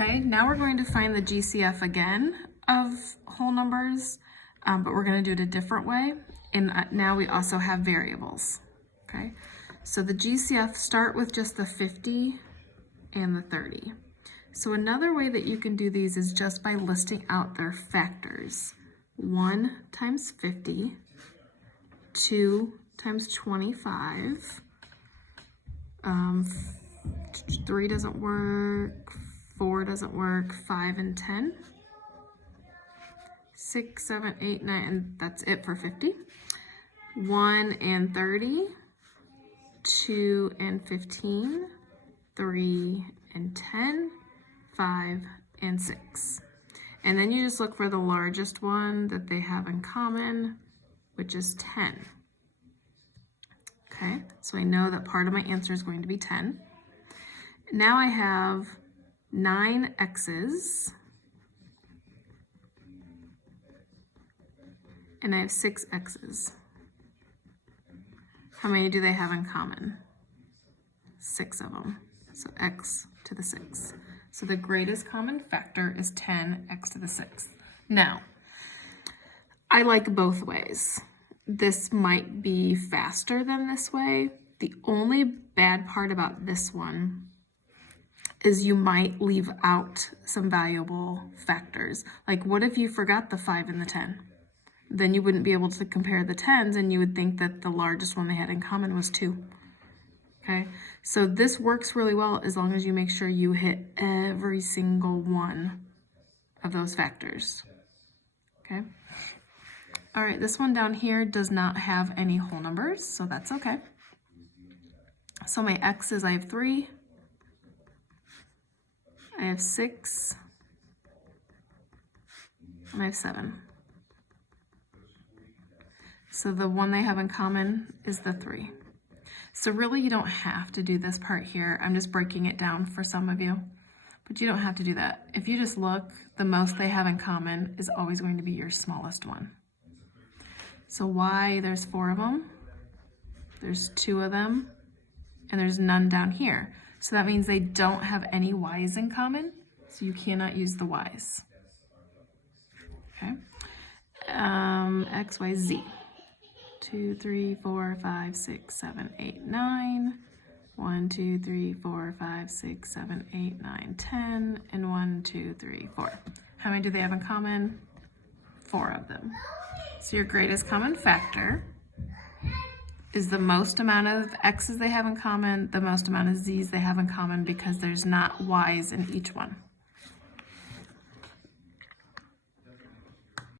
Okay, now we're going to find the GCF again of whole numbers, but we're going to do it a different way. And now we also have variables. Okay, so the GCF start with just the 50 and the 30. So another way that you can do these is just by listing out their factors. 1 times 50, 2 times 25, 3 doesn't work, 4 doesn't work, 5 and 10, 6, 7, 8, 9, and that's it for 50. 1 and 30, 2 and 15, 3 and 10, 5 and 6. And then you just look for the largest one that they have in common, which is 10. Okay, so I know that part of my answer is going to be 10. Now I have 9 x's and I have 6 x's. How many do they have in common? 6 of them. So x to the 6. So the greatest common factor is 10x to the 6th. Now, I like both ways. This might be faster than this way. The only bad part about this one is you might leave out some valuable factors. Like, what if you forgot the 5 and the 10? Then you wouldn't be able to compare the 10s, and you would think that the largest one they had in common was 2. Okay, so this works really well as long as you make sure you hit every single one of those factors. Okay. All right, this one down here does not have any whole numbers, so that's okay. So my x's, I have 3, I have 6, and I have 7. So the one they have in common is the 3. So really you don't have to do this part here. I'm just breaking it down for some of you, but you don't have to do that. If you just look, the most they have in common is always going to be your smallest one. So y, there's 4 of them, there's 2 of them, and there's none down here. So that means they don't have any y's in common, so you cannot use the y's. Okay, x, y, z. 2, 3, 4, 5, 6, 7, 8, 9. 1, 2, 3, 4, 5, 6, 7, 8, 9, 10. And 1, 2, 3, 4. How many do they have in common? 4 of them. So your greatest common factor is the most amount of x's they have in common, the most amount of z's they have in common, because there's not y's in each one.